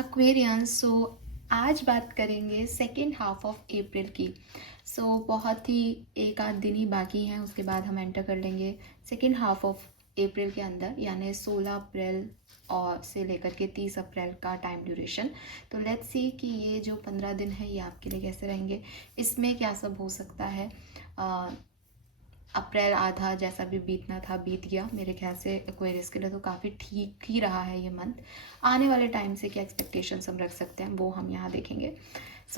Aquarians. सो आज बात करेंगे सेकेंड हाफ ऑफ अप्रैल की। बहुत ही एक आध दिन ही बाकी हैं, उसके बाद हम एंटर कर लेंगे सेकेंड हाफ ऑफ अप्रैल के अंदर, यानी 16 अप्रैल और से लेकर के 30 अप्रैल का टाइम ड्यूरेशन। तो लेट्स सी कि ये जो 15 दिन है ये आपके लिए कैसे रहेंगे, इसमें क्या सब हो सकता है। अप्रैल आधा जैसा भी बीतना था बीत गया मेरे ख्याल से एक्वेरियस के लिए, तो काफ़ी ठीक ही रहा है ये मंथ। आने वाले टाइम से क्या एक्सपेक्टेशंस हम रख सकते हैं वो हम यहाँ देखेंगे।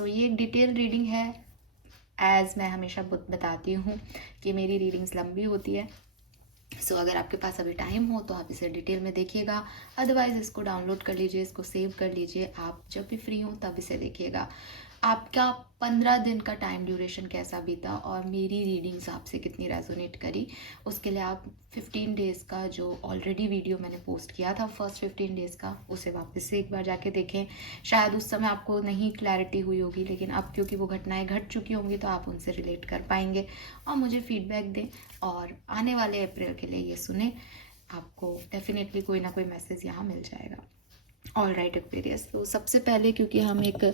ये एक डिटेल रीडिंग है। एज़ मैं हमेशा बताती हूँ कि मेरी रीडिंग्स लंबी होती है। अगर आपके पास अभी टाइम हो तो आप इसे डिटेल में देखिएगा, अदरवाइज़ इसको डाउनलोड कर लीजिए, इसको सेव कर लीजिए, आप जब भी फ्री हो तब इसे देखिएगा। आपका 15 दिन का टाइम ड्यूरेशन कैसा बीता और मेरी रीडिंग्स आपसे कितनी रेजोनेट करी, उसके लिए आप 15 डेज़ का जो ऑलरेडी वीडियो मैंने पोस्ट किया था फर्स्ट 15 डेज़ का, उसे वापस से एक बार जाके देखें। शायद उस समय आपको नहीं क्लैरिटी हुई होगी, लेकिन अब क्योंकि वो घटनाएं घट चुकी होंगी तो आप उनसे रिलेट कर पाएंगे और मुझे फीडबैक दें, और आने वाले अप्रैल के लिए ये सुने। आपको डेफिनेटली कोई ना कोई मैसेज यहाँ मिल जाएगा। ऑल राइट एक्वेरियस, तो सबसे पहले क्योंकि हम एक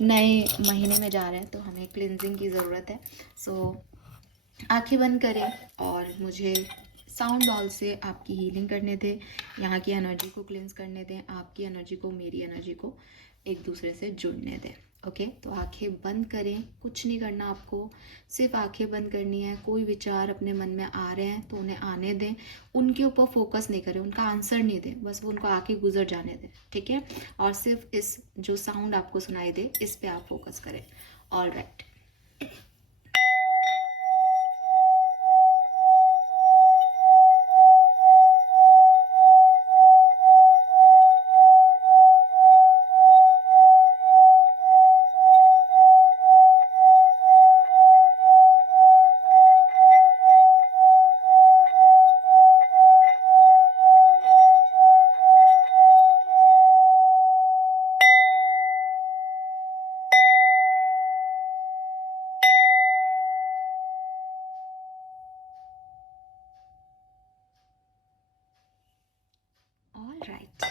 नए महीने में जा रहे हैं तो हमें क्लिनजिंग की ज़रूरत है। आंखें बंद करें और मुझे साउंड बॉल से आपकी हीलिंग करने दें, यहाँ की एनर्जी को क्लिनज करने दें, आपकी एनर्जी को मेरी एनर्जी को एक दूसरे से जुड़ने दें। ओके, तो आंखें बंद करें, कुछ नहीं करना आपको, सिर्फ आंखें बंद करनी है। कोई विचार अपने मन में आ रहे हैं तो उन्हें आने दें, उनके ऊपर फोकस नहीं करें, उनका आंसर नहीं दें, बस वो उनको आके गुजर जाने दें, ठीक है। और सिर्फ इस जो साउंड आपको सुनाई दे इस पे आप फोकस करें। All right. ऑल राइट,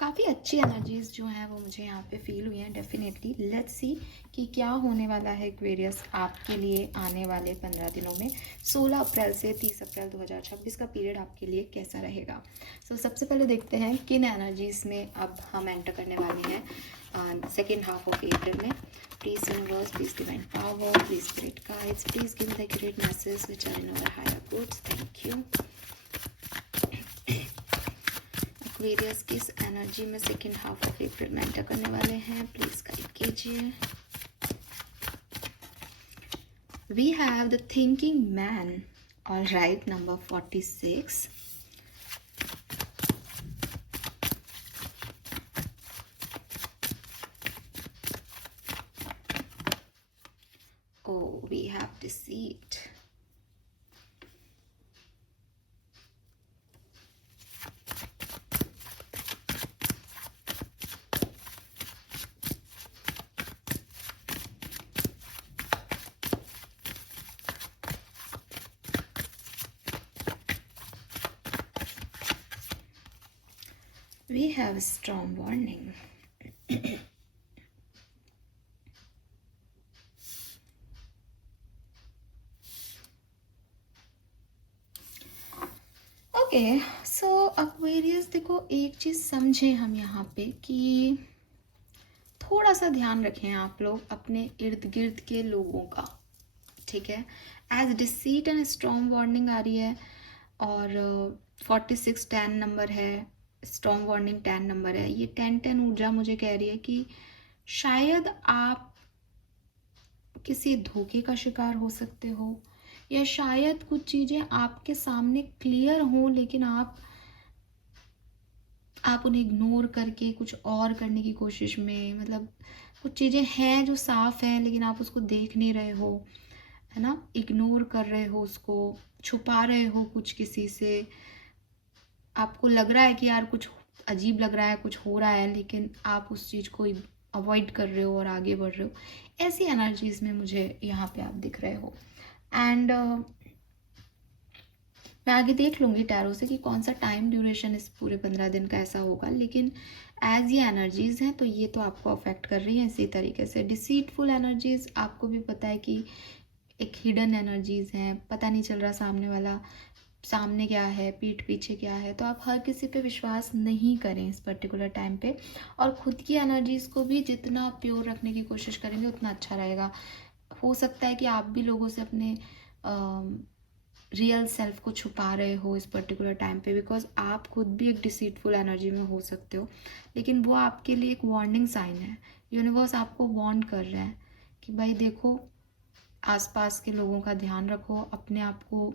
काफ़ी अच्छी एनर्जीज जो हैं वो मुझे यहाँ पे फील हुई हैं डेफिनेटली। लेट्स सी कि क्या होने वाला है एक्वेरियस आपके लिए आने वाले 15 दिनों में। 16 अप्रैल से 30 अप्रैल 2026 का पीरियड आपके लिए कैसा रहेगा। सबसे पहले देखते हैं किन एनर्जीज में अब हम एंटर करने वाले हैं सेकेंड हाफ ऑफ अप्रैल में। Please universe, please divine power, please spirit guides, please give the accurate message which are in our higher goods. Thank you. Aquarius किस एनर्जी में सेकेंड हाफ ऑफ अप्रैल में enter करने वाले हैं, please guide कीजिए। We have the thinking man. All right, number 46। Oh, we have deceit. We have a storm warning. Okay, Aquarius देखो, एक चीज़ समझें हम यहाँ पे कि थोड़ा सा ध्यान रखें आप लोग अपने इर्द गिर्द के लोगों का, ठीक है। एज डिसीट एंड स्टॉर्म वार्निंग आ रही है और 46 10 नंबर है, स्टॉर्म वार्निंग 10 नंबर है। ये 10 ऊर्जा मुझे कह रही है कि शायद आप किसी धोखे का शिकार हो सकते हो, या शायद कुछ चीज़ें आपके सामने क्लियर हों लेकिन आप उन्हें इग्नोर करके कुछ और करने की कोशिश में, मतलब कुछ चीज़ें हैं जो साफ हैं लेकिन आप उसको देख नहीं रहे हो, है ना, इग्नोर कर रहे हो, उसको छुपा रहे हो कुछ किसी से। आपको लग रहा है कि यार कुछ अजीब लग रहा है, कुछ हो रहा है, लेकिन आप उस चीज़ को अवॉइड कर रहे हो और आगे बढ़ रहे हो। ऐसी एनर्जीज में मुझे यहाँ पे आप दिख रहे हो। एंड मैं आगे देख लूँगी टैरो से कि कौन सा टाइम ड्यूरेशन इस पूरे 15 दिन का ऐसा होगा, लेकिन एज ये एनर्जीज़ हैं तो ये तो आपको अफेक्ट कर रही हैं इसी तरीके से। डिसीटफुल एनर्जीज़ आपको भी पता है कि एक हिडन एनर्जीज़ हैं, पता नहीं चल रहा सामने वाला सामने क्या है, पीठ पीछे क्या है, तो आप हर किसी पे विश्वास नहीं करें इस पर्टिकुलर टाइम पे, और खुद की एनर्जीज़ को भी जितना प्योर रखने की कोशिश करेंगे उतना अच्छा रहेगा। हो सकता है कि आप भी लोगों से अपने रियल सेल्फ को छुपा रहे हो इस पर्टिकुलर टाइम पे, बिकॉज आप खुद भी एक डिसीटफुल एनर्जी में हो सकते हो, लेकिन वो आपके लिए एक वार्निंग साइन है। यूनिवर्स आपको वार्न कर रहे हैं कि भाई देखो, आसपास के लोगों का ध्यान रखो, अपने आप को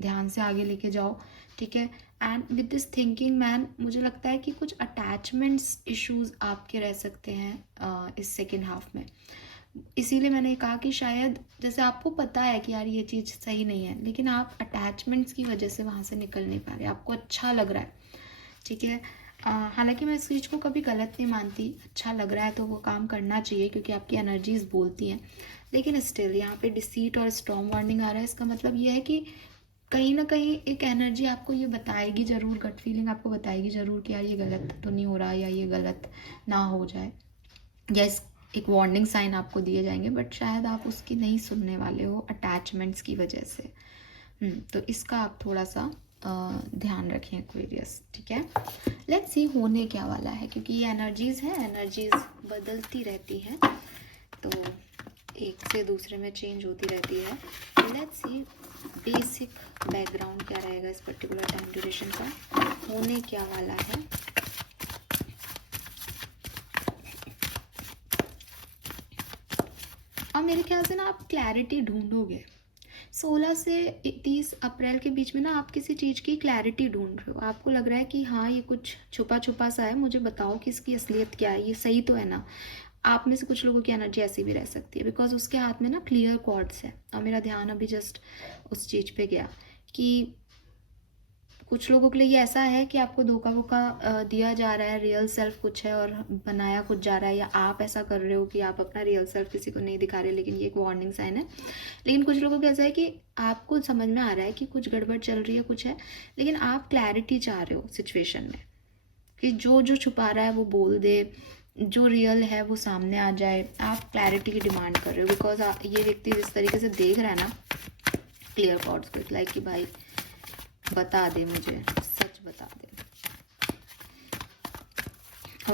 ध्यान से आगे लेके जाओ, ठीक है। And with this thinking man, मुझे लगता है कि कुछ अटैचमेंट्स इश्यूज आपके रह सकते हैं इस सेकेंड हाफ में। इसीलिए मैंने कहा कि शायद जैसे आपको पता है कि यार ये चीज़ सही नहीं है, लेकिन आप अटैचमेंट्स की वजह से वहाँ से निकल नहीं पा रहे, आपको अच्छा लग रहा है, ठीक है। हालांकि मैं इस चीज़ को कभी गलत नहीं मानती, अच्छा लग रहा है तो वो काम करना चाहिए क्योंकि आपकी एनर्जीज बोलती हैं, लेकिन स्टिल यहाँ पे डिसीट और स्ट्रॉन्ग वार्निंग आ रहा है। इसका मतलब ये है कि कहीं ना कहीं एक एनर्जी आपको ये बताएगी ज़रूर, गट फीलिंग आपको बताएगी ज़रूर कि यार ये गलत तो नहीं हो रहा, या ये गलत ना हो जाए, या इस एक वार्निंग साइन आपको दिए जाएंगे, बट शायद आप उसकी नहीं सुनने वाले हो अटैचमेंट्स की वजह से। तो इसका आप थोड़ा सा ध्यान रखें एक्वेरियस, ठीक है। लेट्स सी होने क्या वाला है, क्योंकि ये एनर्जीज़ हैं, एनर्जीज़ बदलती रहती हैं, तो एक से दूसरे में चेंज होती रहती है। लेट्स सी बेसिक बैकग्राउंड क्या रहेगा इस पर्टिकुलर टाइम ड्यूरेशन का, होने क्या वाला है। और मेरे ख्याल से ना आप क्लैरिटी ढूंढोगे 16 से 30 अप्रैल के बीच में ना, आप किसी चीज़ की क्लैरिटी ढूंढ रहे हो, आपको लग रहा है कि हाँ ये कुछ छुपा छुपा सा है, मुझे बताओ कि इसकी असलियत क्या है, ये सही तो है ना। आप में से कुछ लोगों की एनर्जी ऐसी भी रह सकती है, बिकॉज उसके हाथ में ना क्लियर कॉर्ड्स है, और मेरा ध्यान अभी जस्ट उस चीज़ पे गया कि कुछ लोगों के लिए ये ऐसा है कि आपको धोखा वोखा दिया जा रहा है, रियल सेल्फ कुछ है और बनाया कुछ जा रहा है, या आप ऐसा कर रहे हो कि आप अपना रियल सेल्फ किसी को नहीं दिखा रहे, लेकिन ये एक वार्निंग साइन है। लेकिन कुछ लोगों को ऐसा है कि आपको समझ में आ रहा है कि कुछ गड़बड़ चल रही है, कुछ है, लेकिन आप क्लैरिटी चाह रहे हो सिचुएशन में कि जो जो छुपा रहा है वो बोल दे, जो रियल है वो सामने आ जाए, आप क्लैरिटी की डिमांड कर रहे हो, बिकॉज ये व्यक्ति जिस तरीके से देख रहा है ना क्लियर कॉर्ड्स को, लाइक कि भाई बता दे, मुझे सच बता दे।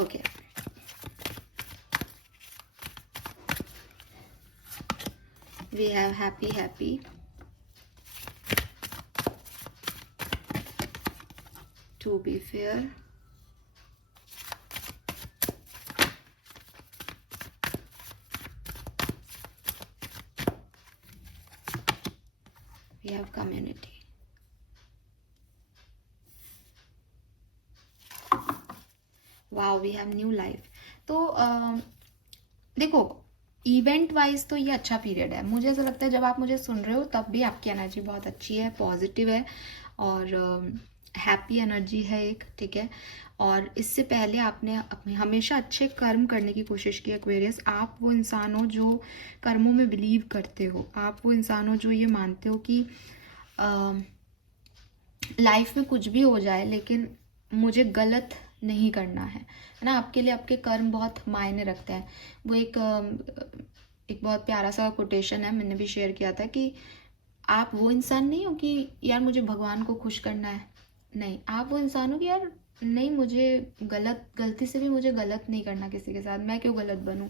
Okay, we have happy happy, to be fair, we have community, wow, we have new life. तो देखो इवेंट वाइज तो ये अच्छा पीरियड है, मुझे ऐसा लगता है जब आप मुझे सुन रहे हो तब भी आपकी एनर्जी बहुत अच्छी है, पॉजिटिव है, और हैप्पी एनर्जी है एक, ठीक है। और इससे पहले आपने अपने हमेशा अच्छे कर्म करने की कोशिश की एक्वेरियस। आप वो इंसान हो जो कर्मों में बिलीव करते हो, आप वो इंसान हो जो ये मानते हो कि लाइफ में कुछ भी हो जाए लेकिन मुझे गलत नहीं करना है ना। आपके लिए आपके कर्म बहुत मायने रखते हैं। वो एक बहुत प्यारा सा कोटेशन है, मैंने भी शेयर किया था कि आप वो इंसान नहीं हो कि यार मुझे भगवान को खुश करना है, नहीं, आप वो इंसान हो कि यार नहीं, मुझे गलती से भी मुझे गलत नहीं करना किसी के साथ, मैं क्यों गलत बनूं।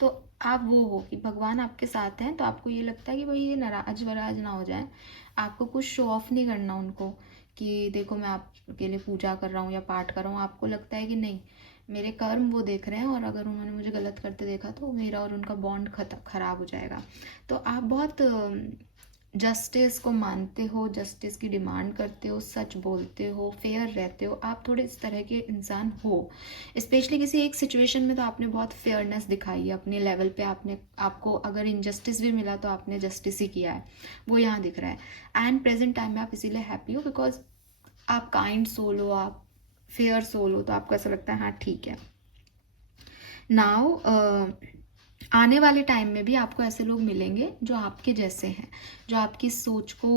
तो आप वो हो कि भगवान आपके साथ हैं, तो आपको ये लगता है कि भाई ये नाराज वराज ना हो जाए, आपको कुछ शो ऑफ नहीं करना उनको कि देखो मैं आपके लिए पूजा कर रहा हूँ या पाठ कर रहा हूँ। आपको लगता है कि नहीं, मेरे कर्म वो देख रहे हैं, और अगर उन्होंने मुझे गलत करते देखा तो मेरा और उनका बॉन्ड खराब हो जाएगा। तो आप बहुत जस्टिस को मानते हो, जस्टिस की डिमांड करते हो, सच बोलते हो, फेयर रहते हो, आप थोड़े इस तरह के इंसान हो। स्पेशली किसी एक सिचुएशन में तो आपने बहुत फेयरनेस दिखाई है अपने लेवल पे, आपको अगर इनजस्टिस भी मिला तो आपने जस्टिस ही किया है, वो यहाँ दिख रहा है। एंड प्रेजेंट टाइम में आप इसीलिए हैप्पी हो बिकॉज आप काइंड सोल हो, आप फेयर सोल हो, तो आपको ऐसा लगता है हाँ ठीक है। नाउ आने वाले टाइम में भी आपको ऐसे लोग मिलेंगे जो आपके जैसे हैं, जो आपकी सोच को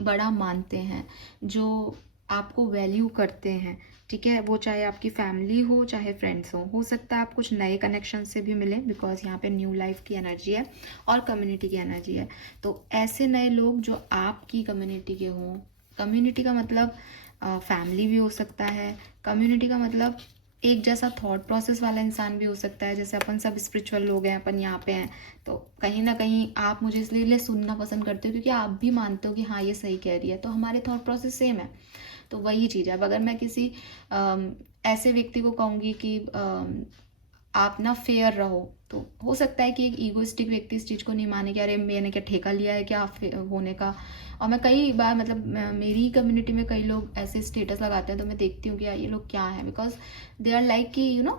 बड़ा मानते हैं, जो आपको वैल्यू करते हैं, ठीक है, वो चाहे आपकी फैमिली हो चाहे फ्रेंड्स हो सकता है आप कुछ नए कनेक्शन से भी मिलें, बिकॉज यहाँ पे न्यू लाइफ की एनर्जी है और कम्युनिटी की एनर्जी है। तो ऐसे नए लोग जो आपकी कम्युनिटी के हों, कम्युनिटी का मतलब फैमिली भी हो सकता है, कम्युनिटी का मतलब एक जैसा थॉट प्रोसेस वाला इंसान भी हो सकता है। जैसे अपन सब स्पिरिचुअल लोग हैं, अपन यहाँ पे हैं, तो कहीं ना कहीं आप मुझे इसलिए सुनना पसंद करते हो क्योंकि आप भी मानते हो कि हाँ ये सही कह रही है, तो हमारे थॉट प्रोसेस सेम है। तो वही चीज़ है। अब अगर मैं किसी ऐसे व्यक्ति को कहूँगी कि आप ना फेयर रहो, तो हो सकता है कि एक ईगोइस्टिक व्यक्ति इस चीज़ को नहीं माने कि अरे मैंने क्या ठेका लिया है क्या होने का। और मैं कई बार मतलब मेरी कम्युनिटी में कई लोग ऐसे स्टेटस लगाते हैं, तो मैं देखती हूँ कि यार ये लोग क्या है, बिकॉज दे आर लाइक कि यू नो,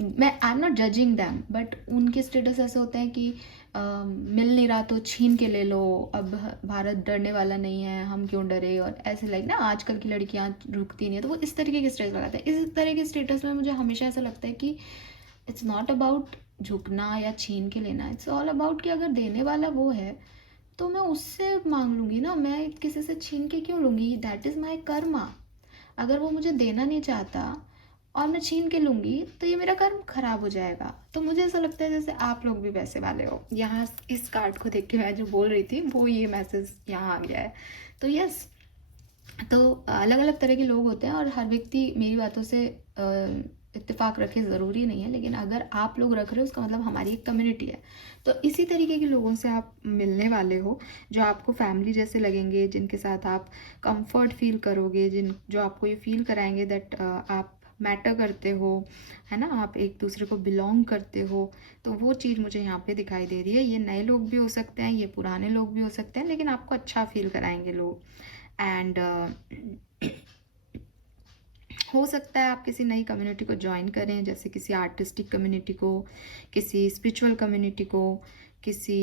मैं I am not judging them, but उनके स्टेटस ऐसे होते हैं कि मिल नहीं रहा तो छीन के ले लो, अब भारत डरने वाला नहीं है, हम क्यों डरे, और ऐसे लाइक ना आजकल की लड़कियां रुकती नहीं है, तो वो इस तरीके के स्टेटस लगाते हैं। इस तरह के स्टेटस में मुझे हमेशा ऐसा लगता है कि इट्स नॉट अबाउट झुकना या छीन के लेना, इट्स ऑल अबाउट कि अगर देने वाला वो है तो मैं उससे मांग लूँगी ना, मैं किसी से छीन के क्यों लूँगी, दैट इज़ माई कर्मा। अगर वो मुझे देना नहीं चाहता और मैं छीन के लूँगी तो ये मेरा कर्म खराब हो जाएगा। तो मुझे ऐसा लगता है जैसे आप लोग भी वैसे वाले हो। यहाँ इस कार्ड को देख के मैं जो बोल रही थी वो ये मैसेज यहाँ आ गया है। तो यस, तो अलग अलग तरह के लोग होते हैं और हर व्यक्ति मेरी बातों से इत्तेफाक रखे ज़रूरी नहीं है, लेकिन अगर आप लोग रख रहे हो उसका मतलब हमारी एक कम्युनिटी है। तो इसी तरीके के लोगों से आप मिलने वाले हो जो आपको फैमिली जैसे लगेंगे, जिनके साथ आप कंफर्ट फील करोगे, जो आपको ये फील कराएंगे दैट आप मैटर करते हो, है ना, आप एक दूसरे को बिलोंग करते हो। तो वो चीज़ मुझे यहाँ पे दिखाई दे रही है। ये नए लोग भी हो सकते हैं, ये पुराने लोग भी हो सकते हैं, लेकिन आपको अच्छा फील कराएंगे लोग। एंड हो सकता है आप किसी नई कम्युनिटी को ज्वाइन करें, जैसे किसी आर्टिस्टिक कम्युनिटी को, किसी स्पिरिचुअल कम्युनिटी को, किसी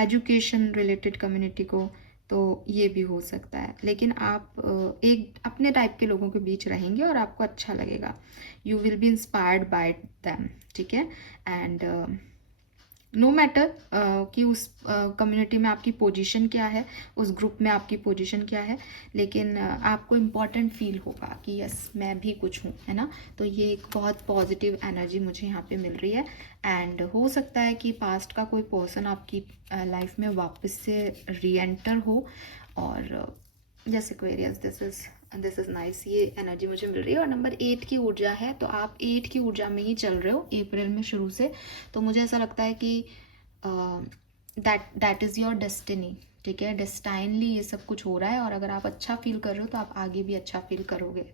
एजुकेशन रिलेटेड कम्युनिटी को, तो ये भी हो सकता है। लेकिन आप एक अपने टाइप के लोगों के बीच रहेंगे और आपको अच्छा लगेगा, you will be inspired by them, ठीक है। एंड नो मैटर कि उस कम्युनिटी में आपकी पोजीशन क्या है, उस ग्रुप में आपकी पोजीशन क्या है, लेकिन आपको इम्पॉर्टेंट फील होगा कि यस मैं भी कुछ हूँ, है ना। तो ये एक बहुत पॉजिटिव एनर्जी मुझे यहाँ पे मिल रही है। एंड हो सकता है कि पास्ट का कोई पर्सन आपकी लाइफ में वापस से री एंटर हो, और जैसे एक्वेरियस दिस इज़ नाइस, ये एनर्जी मुझे मिल रही है। और नंबर 8 की ऊर्जा है, तो आप 8 की ऊर्जा में ही चल रहे हो अप्रैल में शुरू से। तो मुझे ऐसा लगता है कि दैट इज़ योर डेस्टिनी, ठीक है, डेस्टाइनली ये सब कुछ हो रहा है। और अगर आप अच्छा फील कर रहे हो तो आप आगे भी अच्छा फील करोगे,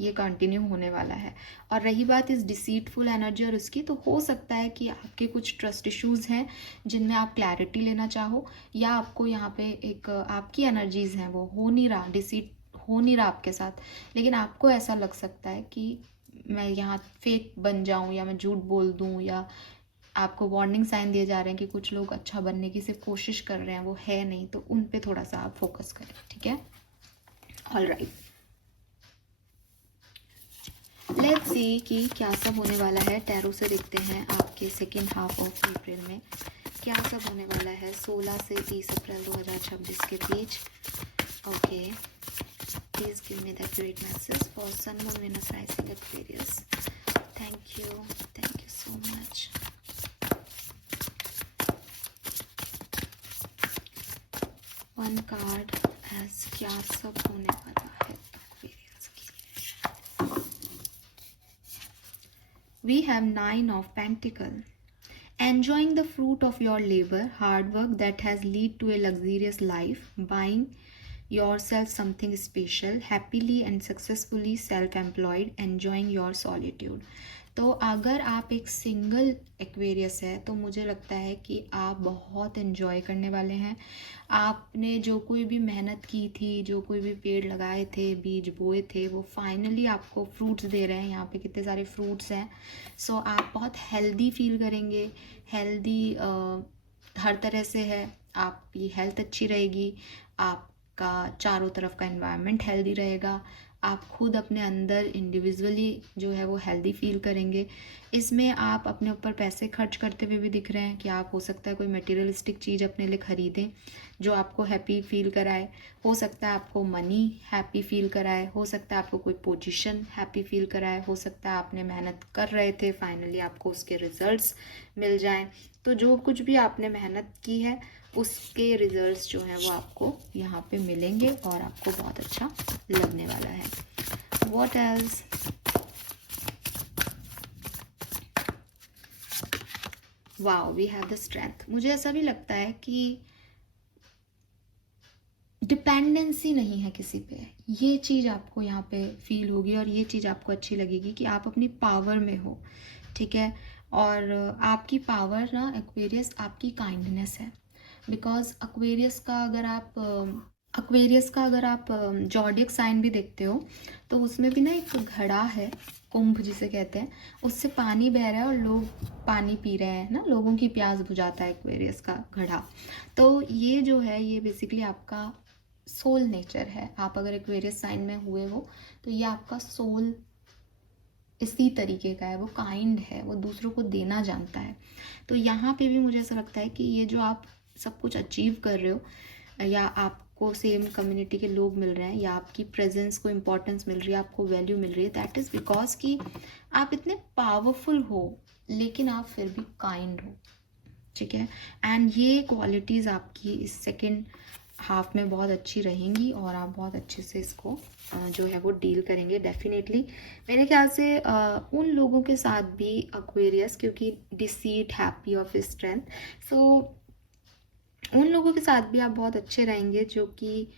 ये कंटिन्यू होने वाला है। और रही बात इस डिसीटफुल एनर्जी और उसकी, तो हो सकता है कि आपके कुछ ट्रस्ट इश्यूज़ हैं जिनमें आप क्लैरिटी लेना चाहो, या आपको यहाँ पे एक आपकी एनर्जीज़ हैं वो हो नहीं रहा, डिसीट हो नहीं रहा आपके साथ, लेकिन आपको ऐसा लग सकता है कि मैं यहाँ फेक बन जाऊँ या मैं झूठ बोल दूँ, या आपको वार्निंग साइन दिए जा रहे हैं कि कुछ लोग अच्छा बनने की सिर्फ कोशिश कर रहे हैं, वो है नहीं। तो उन पे थोड़ा सा आप फोकस करें, ठीक है। ऑल राइट, लेट्स सी कि क्या सब होने वाला है। टैरो से देखते हैं आपके सेकेंड हाफ ऑफ अप्रैल में क्या सब होने वाला है 16 से 30 अप्रैल 2026 के बीच। Okay, please give me the accurate message for Sun, Moon, Venus, Rising, Aquarius. Thank you so much. One card as क्या सब होने वाला है Aquarius की। We have 9 of Pentacles. Enjoying the fruit of your labor, hard work that has led to a luxurious life, buying yourself something special, happily and successfully self-employed, enjoying your solitude. तो अगर आप एक single Aquarius है तो मुझे लगता है कि आप बहुत एंजॉय करने वाले हैं। आपने जो कोई भी मेहनत की थी, जो कोई भी पेड़ लगाए थे, बीज बोए थे, वो फाइनली आपको फ्रूट्स दे रहे हैं। यहाँ पे कितने सारे फ्रूट्स हैं। सो आप बहुत हेल्दी फील करेंगे, हेल्दी हर तरह से है, आपकी हेल्थ अच्छी रहेगी, आपका चारों तरफ का एनवायरनमेंट हेल्दी रहेगा, आप खुद अपने अंदर इंडिविजुअली जो है वो हेल्दी फील करेंगे। इसमें आप अपने ऊपर पैसे खर्च करते हुए भी दिख रहे हैं कि आप हो सकता है कोई मटेरियलिस्टिक चीज़ अपने लिए ख़रीदें जो आपको हैप्पी फील कराए। हो सकता है आपको मनी हैप्पी फील कराए, हो सकता है आपको कोई पोजीशन हैप्पी फील कराए, हो सकता है आपने मेहनत कर रहे थे फाइनली आपको उसके रिजल्ट्स मिल जाएं। तो जो कुछ भी आपने मेहनत की है उसके रिजल्ट्स जो हैं वो आपको यहाँ पे मिलेंगे और आपको बहुत अच्छा लगने वाला है। What else? Wow, we have the strength. मुझे ऐसा भी लगता है कि डिपेंडेंसी नहीं है किसी पे। ये चीज़ आपको यहाँ पे फील होगी और ये चीज़ आपको अच्छी लगेगी कि आप अपनी पावर में हो, ठीक है। और आपकी पावर ना एक्वेरियस आपकी काइंडनेस है। बिकॉज एक्वेरियस का अगर आप जॉडियक साइन भी देखते हो तो उसमें भी ना एक घड़ा है, कुंभ जिसे कहते हैं, उससे पानी बह रहा है और लोग पानी पी रहे हैं ना, लोगों की प्यास बुझाता है एक्वेरियस का घड़ा। तो ये जो है ये बेसिकली आपका सोल नेचर है। आप अगर एक्वेरियस साइन में हुए हो तो ये आपका सोल इसी तरीके का है, वो काइंड है, वो दूसरों को देना जानता है। तो यहाँ पे भी मुझे ऐसा लगता है कि ये जो आप सब कुछ अचीव कर रहे हो या आपको सेम कम्युनिटी के लोग मिल रहे हैं या आपकी प्रेजेंस को इम्पोर्टेंस मिल रही है, आपको वैल्यू मिल रही है, दैट इज़ बिकॉज कि आप इतने पावरफुल हो लेकिन आप फिर भी काइंड हो, ठीक है। एंड ये क्वालिटीज़ आपकी इस सेकेंड हाफ में बहुत अच्छी रहेंगी और आप बहुत अच्छे से इसको जो है वो डील करेंगे डेफिनेटली। मेरे ख्याल से उन लोगों के साथ भी एक्वेरियस, क्योंकि डिसीट हैप्पी ऑफ स्ट्रेंथ, सो उन लोगों के साथ भी आप बहुत अच्छे रहेंगे जो कि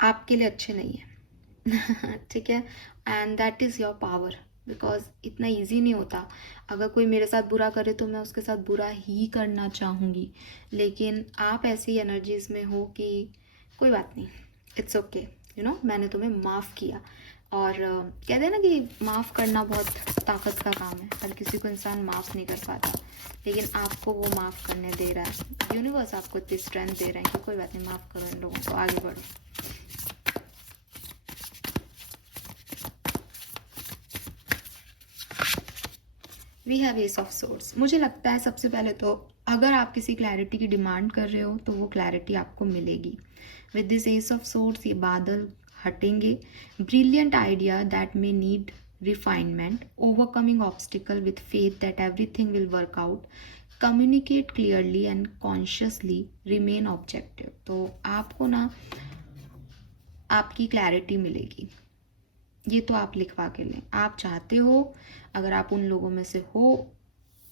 आपके लिए अच्छे नहीं है ठीक है। And that is your power, because इतना ईजी नहीं होता। अगर कोई मेरे साथ बुरा करे तो मैं उसके साथ बुरा ही करना चाहूँगी, लेकिन आप ऐसी एनर्जीज में हो कि कोई बात नहीं, इट्स ओके, यू नो, मैंने तुम्हें माफ़ किया। और कहते हैं ना कि माफ़ करना बहुत ताकत का काम है, हर किसी को इंसान माफ़ नहीं कर पाता, लेकिन आपको वो माफ़ करने दे रहा है। यूनिवर्स आपको इतनी स्ट्रेंथ दे रहा है कि कोई बात नहीं, माफ़ करो इन लोगों को, आगे बढ़ो। We have ace of swords. मुझे लगता है सबसे पहले तो अगर आप किसी क्लैरिटी की डिमांड कर रहे हो तो वो क्लैरिटी आपको मिलेगी। With this S of source ये बादल हटेंगे। Brilliant idea that may need refinement, overcoming obstacle with faith that everything will work out, communicate clearly and consciously, remain objective. तो आपको ना आपकी क्लैरिटी मिलेगी, ये तो आप लिखवा के लें। आप चाहते हो, अगर आप उन लोगों में से हो,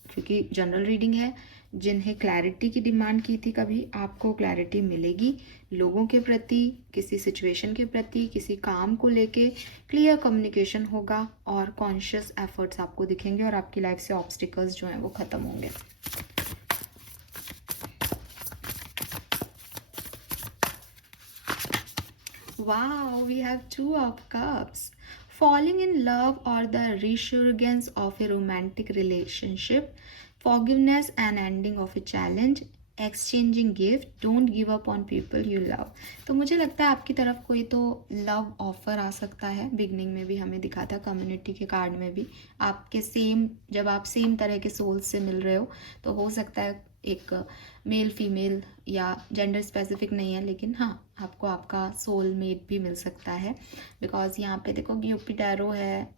क्योंकि जनरल रीडिंग है, जिन्हें क्लैरिटी की डिमांड की थी, कभी आपको क्लैरिटी मिलेगी लोगों के प्रति, किसी सिचुएशन के प्रति, किसी काम को लेके क्लियर कम्युनिकेशन होगा और कॉन्शियस एफर्ट्स आपको दिखेंगे और आपकी लाइफ से ऑब्स्टिकल्स जो हैं वो ख़त्म होंगे। Wow, we have two of cups. Falling in love or the resurgence of a romantic relationship, forgiveness and ending of a challenge, exchanging gift, don't give up on people you love. तो मुझे लगता है आपकी तरफ कोई तो love offer आ सकता है। बिगनिंग में भी हमें दिखा था, कम्युनिटी के कार्ड में भी, आपके सेम, जब आप सेम तरह के सोल से मिल रहे हो तो हो सकता है एक मेल फीमेल या जेंडर स्पेसिफिक नहीं है, लेकिन हाँ आपको आपका सोलमेट भी मिल सकता है। बिकॉज यहाँ पे देखो यूपिटर है,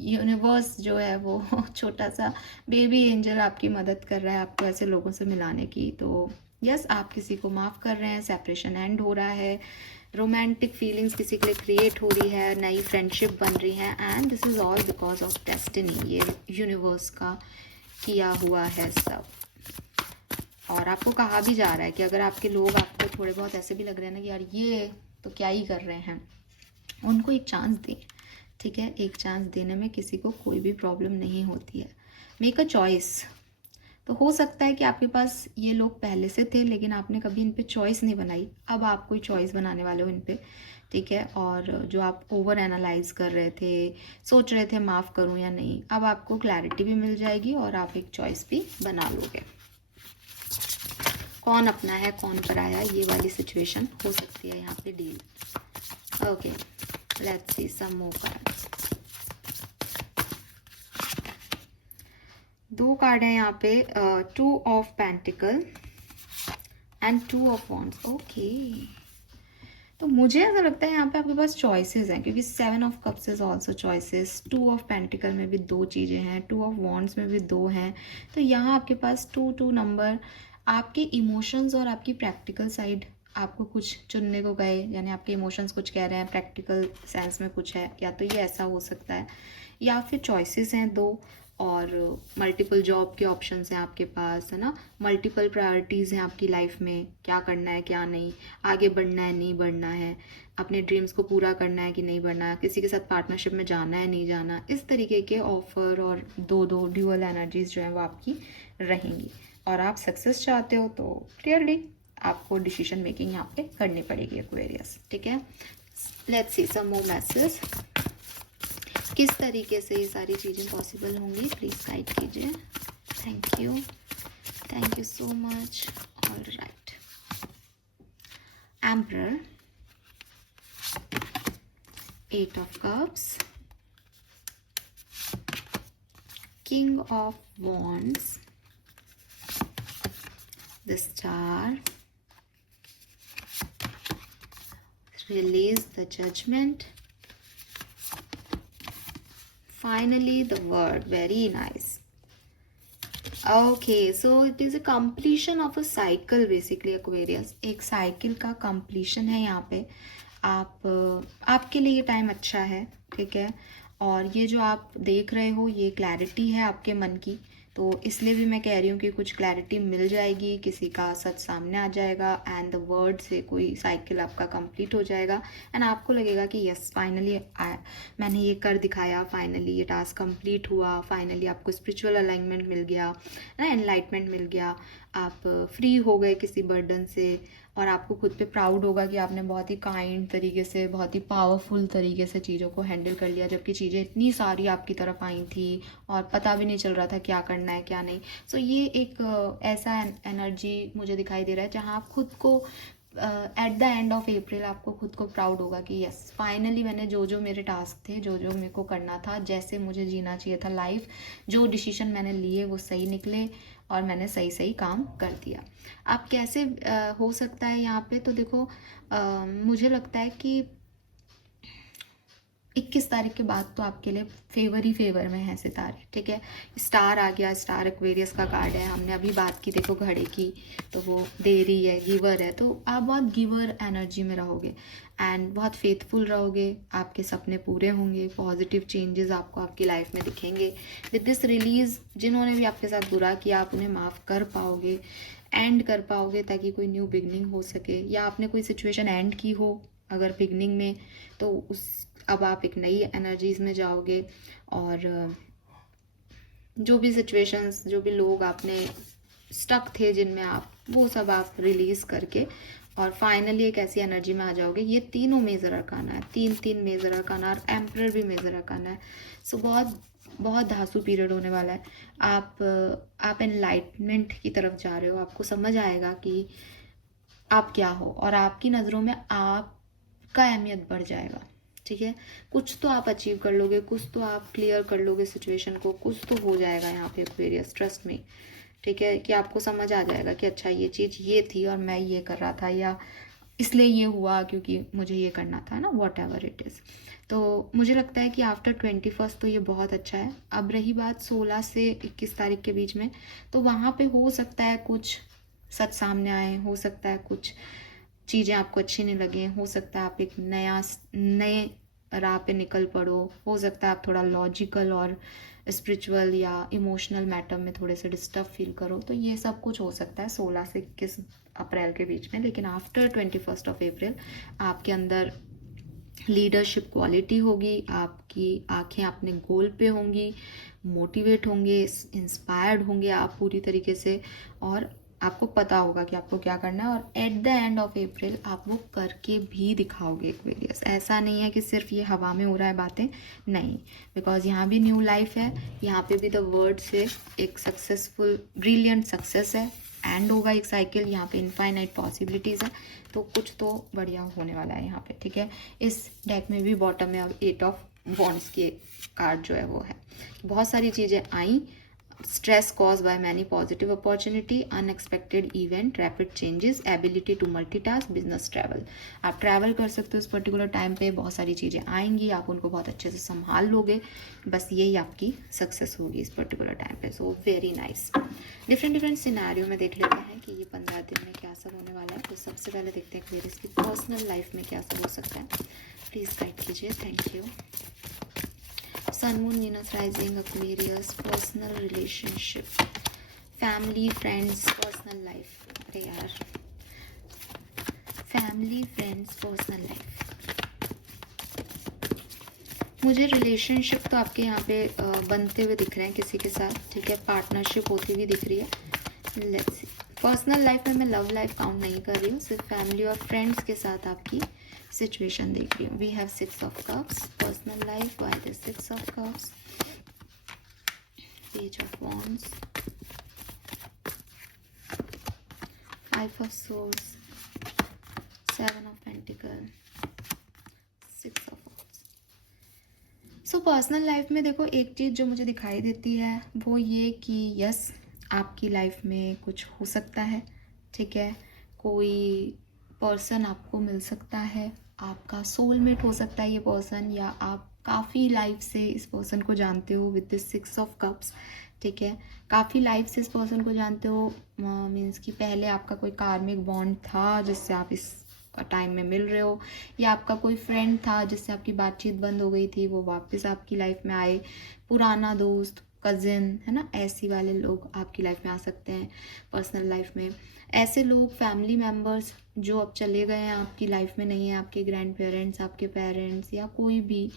यूनिवर्स जो है वो छोटा सा बेबी एंजल आपकी मदद कर रहा है आपको ऐसे लोगों से मिलाने की। तो यस, आप किसी को माफ़ कर रहे हैं, सेपरेशन एंड हो रहा है, रोमांटिक फीलिंग्स किसी के लिए क्रिएट हो रही है, नई फ्रेंडशिप बन रही है, and this is all because of destiny. ये यूनिवर्स का किया हुआ है सब। और आपको कहा भी जा रहा है कि अगर आपके लोग आपको थोड़े बहुत ऐसे भी लग रहे हैं ना कि यार ये तो क्या ही कर रहे हैं, उनको एक चांस दें, ठीक है। एक चांस देने में किसी को कोई भी प्रॉब्लम नहीं होती है। Make a choice. तो हो सकता है कि आपके पास ये लोग पहले से थे लेकिन आपने कभी इन पे चॉइस नहीं बनाई, अब आप कोई चॉइस बनाने वाले हो इन पे, ठीक है। और जो आप ओवर एनालाइज कर रहे थे, सोच रहे थे माफ़ करूं या नहीं, अब आपको क्लैरिटी भी मिल जाएगी और आप एक चॉइस भी बना लोगे। कौन अपना है कौन पराया, ये वाली सिचुएशन हो सकती है यहाँ पे deal. Okay, let's see some more cards. दो कार्ड है यहाँ पे, 2 of pentacle and 2 of wands. Okay, तो मुझे ऐसा लगता है यहाँ पे आपके पास चॉइसेस हैं, क्योंकि 7 of cups is also choices, 2 of pentacle में भी 2 चीज़ें हैं, 2 ऑफ वॉन्ड्स में भी 2 हैं। तो यहाँ आपके पास 2 नंबर, आपके इमोशंस और आपकी प्रैक्टिकल साइड आपको कुछ चुनने को गए, यानी आपके इमोशंस कुछ कह रहे हैं, प्रैक्टिकल सेंस में कुछ है, या तो ये ऐसा हो सकता है, या फिर चॉइसेस हैं 2 और मल्टीपल जॉब के ऑप्शंस हैं आपके पास, है ना, मल्टीपल प्रायोरिटीज़ हैं आपकी लाइफ में, क्या करना है क्या नहीं, आगे बढ़ना है नहीं बढ़ना है, अपने ड्रीम्स को पूरा करना है कि नहीं बढ़ना है, किसी के साथ पार्टनरशिप में जाना है नहीं जाना, इस तरीके के ऑफर और 2 ड्यूअल एनर्जीज जो हैं वो आपकी रहेंगी। और आप सक्सेस चाहते हो तो क्लियरली आपको डिसीजन मेकिंग यहाँ पे करनी पड़ेगी एक्वेरियस, ठीक है। Let's see some more message, किस तरीके से ये सारी चीज़ें पॉसिबल होंगी, प्लीज़ गाइड कीजिए। Thank you so much. All right, emperor, 8 of cups, king of wands, the star, release the judgment, finally the word, very nice. Okay, so it is a completion of a cycle basically Aquarius, एक cycle का completion है यहाँ पे। आपके लिए ये time अच्छा है, ठीक है, और ये जो आप देख रहे हो ये क्लैरिटी है आपके मन की, तो इसलिए भी मैं कह रही हूँ कि कुछ क्लैरिटी मिल जाएगी, किसी का सच सामने आ जाएगा एंड द वर्ड से कोई साइकिल आपका कंप्लीट हो जाएगा एंड आपको लगेगा कि यस फाइनली मैंने ये कर दिखाया, फाइनली ये टास्क कंप्लीट हुआ, फाइनली आपको स्पिरिचुअल अलाइनमेंट मिल गया ना, एनलाइटमेंट मिल गया, आप फ्री हो गए किसी बर्डन से, और आपको खुद पे प्राउड होगा कि आपने बहुत ही काइंड तरीके से, बहुत ही पावरफुल तरीके से चीज़ों को हैंडल कर लिया, जबकि चीज़ें इतनी सारी आपकी तरफ आई थी और पता भी नहीं चल रहा था क्या करना है क्या नहीं। सो ये एक ऐसा एनर्जी मुझे दिखाई दे रहा है जहाँ आप खुद को at the end of April आपको खुद को प्राउड होगा कि यस फाइनली मैंने जो मेरे टास्क थे, जो मेरे को करना था, जैसे मुझे जीना चाहिए था लाइफ, जो डिसीजन मैंने लिए वो सही निकले और मैंने सही काम कर दिया। आप कैसे हो सकता है यहाँ पे, तो देखो मुझे लगता है कि 21 तारीख के बाद तो आपके लिए फेवर ही फेवर में है सितारे, ठीक है। स्टार आ गया, स्टार एक्वेरियस का कार्ड है, हमने अभी बात की देखो घड़े की, तो वो देरी है, गिवर है, तो आप बहुत गिवर एनर्जी में रहोगे एंड बहुत फेथफुल रहोगे, आपके सपने पूरे होंगे, पॉजिटिव चेंजेस आपको आपकी लाइफ में दिखेंगे। विद दिस रिलीज जिन्होंने भी आपके साथ बुरा किया आप उन्हें माफ़ कर पाओगे, एंड कर पाओगे, ताकि कोई न्यू बिगनिंग हो सके, या आपने कोई सिचुएशन एंड की हो अगर बिगनिंग में, तो उस अब आप एक नई एनर्जीज में जाओगे, और जो भी सिचुएशंस, जो भी लोग आपने स्टक थे जिनमें आप, वो सब आप रिलीज़ करके और फाइनली एक ऐसी एनर्जी में आ जाओगे। ये तीनों मेजर अरकाना है, तीन मेजर अरकाना, और एम्परर भी मेजर अरकाना है। सो बहुत धांसू पीरियड होने वाला है। आप एनलाइटमेंट की तरफ जा रहे हो, आपको समझ आएगा कि आप क्या हो, और आपकी नज़रों में आपका अहमियत बढ़ जाएगा, ठीक है। कुछ तो आप अचीव कर लोगे, कुछ तो आप क्लियर कर लोगे सिचुएशन को, कुछ तो हो जाएगा यहाँ पे एक्वेरियस, ट्रस्ट में, ठीक है, कि आपको समझ आ जाएगा कि अच्छा ये चीज़ ये थी और मैं ये कर रहा था, या इसलिए ये हुआ क्योंकि मुझे ये करना था ना, वॉट एवर इट इज़। तो मुझे लगता है कि आफ्टर 21 तो ये बहुत अच्छा है। अब रही बात 16 से 21 तारीख के बीच में, तो वहाँ पे हो सकता है कुछ सच सामने आए, हो सकता है कुछ चीज़ें आपको अच्छी नहीं लगे, हो सकता है आप एक नए राह पे निकल पड़ो, हो सकता है आप थोड़ा लॉजिकल और स्पिरिचुअल या इमोशनल मैटर में थोड़े से डिस्टर्ब फील करो, तो ये सब कुछ हो सकता है 16 से 21 अप्रैल के बीच में। लेकिन आफ्टर 21 ऑफ अप्रैल आपके अंदर लीडरशिप क्वालिटी होगी, आपकी आंखें अपने गोल पे होंगी, मोटिवेट होंगे, इंस्पायर्ड होंगे आप पूरी तरीके से, और आपको पता होगा कि आपको क्या करना है, और at the end of April आप वो करके भी दिखाओगे एक्वेरियस। ऐसा नहीं है कि सिर्फ ये हवा में हो रहा है बातें, नहीं, बिकॉज यहाँ भी न्यू लाइफ है, यहाँ पे भी द वर्ड से एक सक्सेसफुल ब्रिलियंट सक्सेस है, एंड होगा एक साइकिल, यहाँ पे इनफाइनाइट पॉसिबिलिटीज़ है, तो कुछ तो बढ़िया होने वाला है यहाँ पे, ठीक है। इस डेक में भी बॉटम में अब 8 ऑफ वॉन्ड्स के कार्ड जो है वो है, बहुत सारी चीज़ें आई, stress caused by many positive opportunity, unexpected event, rapid changes, ability to multitask, business travel. आप ट्रैवल कर सकते हो इस पर्टिकुलर टाइम पे, बहुत सारी चीज़ें आएंगी, आप उनको बहुत अच्छे से संभाल लोगे, बस यही आपकी सक्सेस होगी इस पर्टिकुलर टाइम पे. So very nice. Different scenario में देख लेते हैं कि ये 15 दिन में क्या सब होने वाला है. तो सबसे पहले देखते हैं एक्वेरियस की पर्सनल लाइफ में क्या सब हो सकता है. प्लीज़ गाइड कीजिए. Thank you. Sun, Moon, Venus, Rising, Aquarius, personal relationship, family, friends, personal life. अरे यार, family, friends, personal life. मुझे रिलेशनशिप तो आपके यहाँ पे बनते हुए दिख रहे हैं किसी के साथ, ठीक है. पार्टनरशिप होती हुई दिख रही है. Let's see. पर्सनल लाइफ में मैं लव लाइफ काउंट नहीं कर रही हूँ, सिर्फ फैमिली और फ्रेंड्स के साथ आपकी सिचुएशन देख रही हूँ. We have 6 of cups. Personal life, why the 6 of cups. Page of wands, 5 of swords, 7 of pentacle, 6 of wands. So personal life में देखो, एक चीज़ जो मुझे दिखाई देती है वो ये कि यस, आपकी लाइफ में कुछ हो सकता है, ठीक है. कोई पर्सन आपको मिल सकता है, आपका सोलमेट हो सकता है ये पर्सन, या आप काफ़ी लाइफ से इस पर्सन को जानते हो विद दिस 6 ऑफ कप्स, ठीक है. काफ़ी लाइफ से इस पर्सन को जानते हो, मीन्स कि पहले आपका कोई कार्मिक बॉन्ड था जिससे आप इस टाइम में मिल रहे हो, या आपका कोई फ्रेंड था जिससे आपकी बातचीत बंद हो गई थी, वो वापस आपकी लाइफ में आए. पुराना दोस्त, कज़िन, है ना, ऐसी वाले लोग आपकी लाइफ में आ सकते हैं पर्सनल लाइफ में. ऐसे लोग, फैमिली मेम्बर्स जो अब चले गए हैं, आपकी लाइफ में नहीं है, आपके ग्रैंड पेरेंट्स, आपके पेरेंट्स या कोई भी,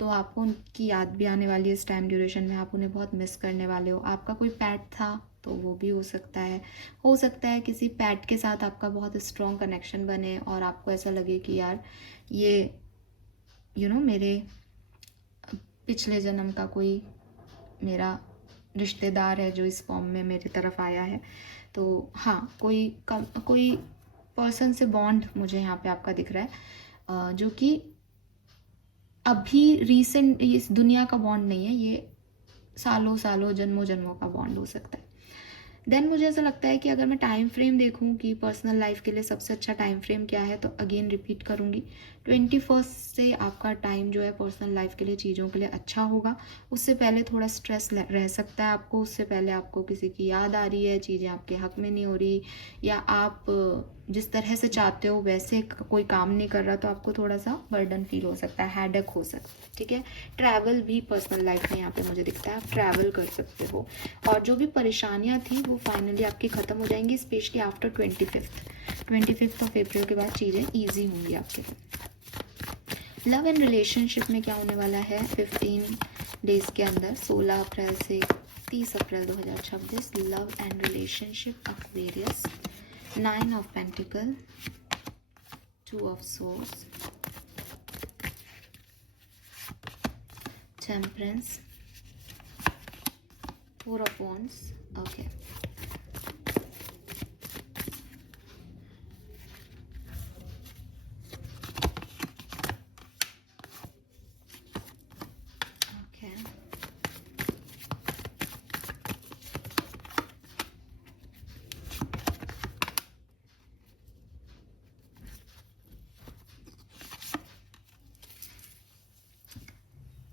तो आपको उनकी याद भी आने वाली है इस टाइम ड्यूरेशन में, आप उन्हें बहुत मिस करने वाले हो. आपका कोई पेट था तो वो भी हो सकता है. हो सकता है किसी पेट के साथ आपका बहुत स्ट्रॉन्ग कनेक्शन बने और आपको ऐसा लगे कि यार ये मेरे पिछले जन्म का कोई मेरा रिश्तेदार है जो इस फॉर्म में मेरी तरफ आया है. तो हाँ, कोई पर्सन से बॉन्ड मुझे यहाँ पे आपका दिख रहा है, जो कि अभी रीसेंट इस दुनिया का बॉन्ड नहीं है, ये सालों सालों जन्मों जन्मों का बॉन्ड हो सकता है. देन मुझे ऐसा लगता है कि अगर मैं टाइम फ्रेम देखूं कि पर्सनल लाइफ के लिए सबसे अच्छा टाइम फ्रेम क्या है, तो अगेन रिपीट करूंगी, 21 से आपका टाइम जो है पर्सनल लाइफ के लिए, चीज़ों के लिए अच्छा होगा. उससे पहले थोड़ा स्ट्रेस रह सकता है आपको, उससे पहले आपको किसी की याद आ रही है, चीज़ें आपके हक में नहीं हो रही, या आप जिस तरह से चाहते हो वैसे कोई काम नहीं कर रहा, तो आपको थोड़ा सा बर्डन फील हो सकता है, हेडेक हो सकता है, ठीक है. ट्रैवल भी पर्सनल लाइफ में यहाँ पे मुझे दिखता है, आप ट्रैवल कर सकते हो, और जो भी परेशानियाँ थी वो फाइनली आपकी ख़त्म हो जाएंगी, specially after 25th of April के बाद चीज़ें ईजी होंगी आपके लिए. लव एंड रिलेशनशिप में क्या होने वाला है 15 डेज के अंदर, 16 अप्रैल से 30 April 2026. Love and relationship, Aquarius, 9 of pentacle, 2 of swords, temperance, 4 of wands. Okay. Okay.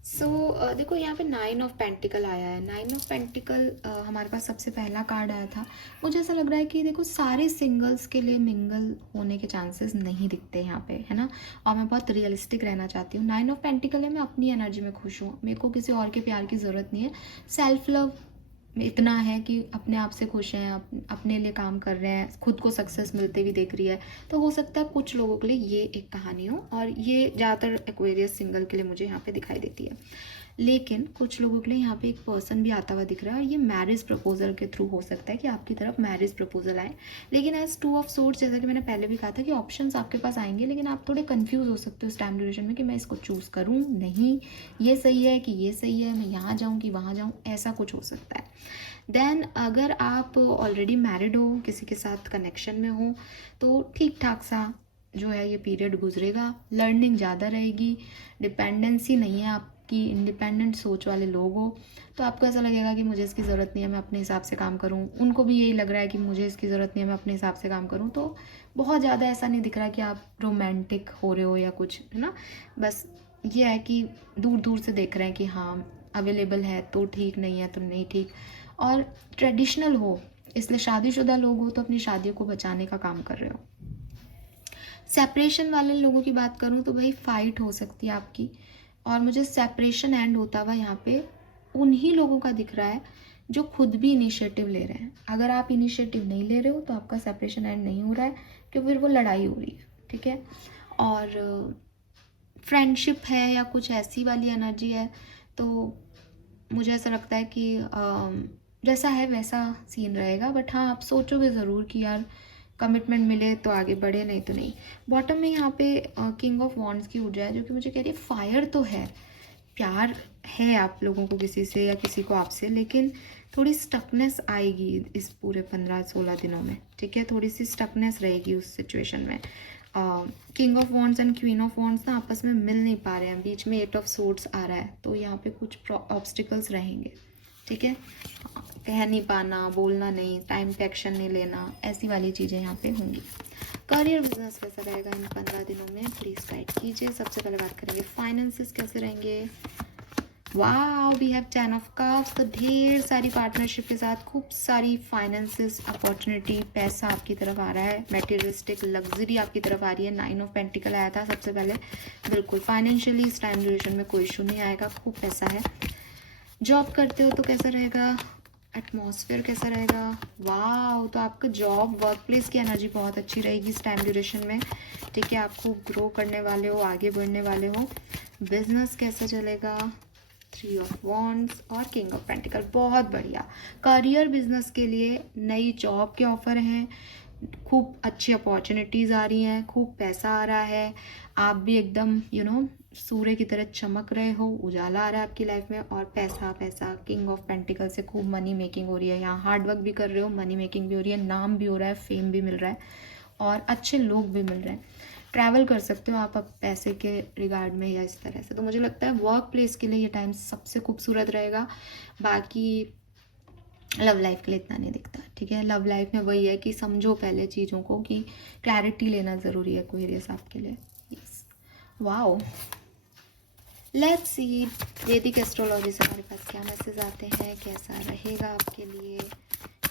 सो देखो यहाँ पे 9 ऑफ पेंटिकल आया है. 9 ऑफ पेंटिकल हमारे पास सबसे पहला कार्ड आया था. मुझे ऐसा लग रहा है कि देखो सारे सिंगल्स के लिए मिंगल होने के चांसेस नहीं दिखते यहाँ पे, है ना, और मैं बहुत रियलिस्टिक रहना चाहती हूँ. 9 ऑफ पेंटिकल है, मैं अपनी एनर्जी में खुश हूँ, मेरे को किसी और के प्यार की ज़रूरत नहीं है. सेल्फ लव इतना है कि अपने आप से खुश हैं, अपने लिए काम कर रहे हैं, खुद को सक्सेस मिलते हुए देख रही है. तो हो सकता है कुछ लोगों के लिए ये एक कहानी हो, और ये ज़्यादातर एक्वेरियस सिंगल के लिए मुझे यहाँ पे दिखाई देती है. लेकिन कुछ लोगों के लिए यहाँ पे एक पर्सन भी आता हुआ दिख रहा है, और ये मैरिज प्रपोजल के थ्रू हो सकता है कि आपकी तरफ मैरिज प्रपोजल आए. लेकिन एज 2 ऑफ सोर्ड्स, जैसा कि मैंने पहले भी कहा था कि ऑप्शंस आपके पास आएंगे, लेकिन आप थोड़े कंफ्यूज हो सकते हो इस टाइम ड्यूरेशन में कि मैं इसको चूज़ करूँ, नहीं ये सही है कि ये सही है, मैं यहाँ जाऊँ कि वहाँ जाऊँ, ऐसा कुछ हो सकता है. देन अगर आप ऑलरेडी मैरिड हो, किसी के साथ कनेक्शन में हो, तो ठीक ठाक सा जो है ये पीरियड गुजरेगा. लर्निंग ज़्यादा रहेगी, डिपेंडेंसी नहीं है आप की इंडिपेंडेंट सोच वाले लोग हो तो आपको ऐसा लगेगा कि मुझे इसकी ज़रूरत नहीं है, मैं अपने हिसाब से काम करूँ। उनको भी यही लग रहा है कि मुझे इसकी ज़रूरत नहीं है, मैं अपने हिसाब से काम करूँ। तो बहुत ज़्यादा ऐसा नहीं दिख रहा कि आप रोमांटिक हो रहे हो या कुछ, है ना। बस ये है कि दूर दूर से देख रहे हैं कि हाँ अवेलेबल है तो ठीक, नहीं है तो नहीं ठीक। और ट्रेडिशनल हो, इसलिए शादीशुदा लोग हो तो अपनी शादियों को बचाने का काम कर रहे हो। सेपरेशन वाले लोगों की बात करूँ तो भाई फाइट हो सकती है आपकी, और मुझे सेपरेशन एंड होता हुआ यहाँ पे उन्हीं लोगों का दिख रहा है जो खुद भी इनिशिएटिव ले रहे हैं। अगर आप इनिशिएटिव नहीं ले रहे हो तो आपका सेपरेशन एंड नहीं हो रहा है, क्योंकि फिर वो लड़ाई हो रही है, ठीक है। और फ्रेंडशिप है या कुछ ऐसी वाली एनर्जी है तो मुझे ऐसा लगता है कि जैसा है वैसा सीन रहेगा। बट हाँ, आप सोचोगे ज़रूर कि यार कमिटमेंट मिले तो आगे बढ़े, नहीं तो नहीं। बॉटम में यहाँ पे किंग ऑफ वॉन्ड्स की ऊर्जा है जो कि मुझे कह रही है फायर तो है, प्यार है आप लोगों को किसी से या किसी को आपसे, लेकिन थोड़ी स्टकनेस आएगी इस पूरे 15-16 दिनों में, ठीक है। थोड़ी सी स्टकनेस रहेगी उस सिचुएशन में। King of wands and queen of wands ना आपस में मिल नहीं पा रहे हैं, बीच में 8 ऑफ सोर्ड्स आ रहा है, तो यहाँ पे कुछ ऑब्स्टिकल्स रहेंगे, ठीक है। कह नहीं पाना, बोलना नहीं, टाइम पे एक्शन नहीं लेना, ऐसी वाली चीज़ें यहाँ पे होंगी। करियर बिजनेस कैसा रहेगा इन 15 दिनों में, प्लीज़ गाइड कीजिए। सबसे पहले बात करेंगे फाइनेंसेस कैसे रहेंगे। Wow, we have 10 of cups, तो ढेर सारी पार्टनरशिप के साथ खूब सारी फाइनेंसेस अपॉर्चुनिटी, पैसा आपकी तरफ आ रहा है, मटेरियलिस्टिक लग्जरी आपकी तरफ आ रही है। 9 ऑफ पेंटिकल आया था सबसे पहले, बिल्कुल फाइनेंशियली इस टाइम ड्यूरेशन में कोई इशू नहीं आएगा, खूब पैसा है। जॉब करते हो तो कैसा रहेगा, एटमॉस्फेयर कैसा रहेगा। वाह, तो आपका जॉब वर्क प्लेस की एनर्जी बहुत अच्छी रहेगी इस टाइम ड्यूरेशन में, ठीक है। आप खूब ग्रो करने वाले हो, आगे बढ़ने वाले हो। बिजनेस कैसा चलेगा, 3 ऑफ वॉन्ड्स और किंग ऑफ पेंटिकल, बहुत बढ़िया। करियर बिजनेस के लिए नई जॉब के ऑफर हैं, खूब अच्छी अपॉर्चुनिटीज़ आ रही हैं, खूब पैसा आ रहा है, आप भी एकदम सूर्य की तरह चमक रहे हो, उजाला आ रहा है आपकी लाइफ में। और पैसा पैसा, किंग ऑफ पेंटिकल से खूब मनी मेकिंग हो रही है। यहाँ हार्ड वर्क भी कर रहे हो, मनी मेकिंग भी हो रही है, नाम भी हो रहा है, फेम भी मिल रहा है और अच्छे लोग भी मिल रहे हैं। ट्रैवल कर सकते हो आप अब पैसे के रिगार्ड में या इस तरह से। तो मुझे लगता है वर्क प्लेस के लिए ये टाइम सबसे खूबसूरत रहेगा। बाकी लव लाइफ के लिए इतना नहीं दिखता, ठीक है। लव लाइफ में वही है कि समझो पहले चीज़ों को, कि क्लैरिटी लेना ज़रूरी है एक्वेरियस आपके लिए। यस, वाओ, लेट्स सी वैदिक एस्ट्रोलॉजी से हमारे पास क्या मैसेज आते हैं, कैसा रहेगा आपके लिए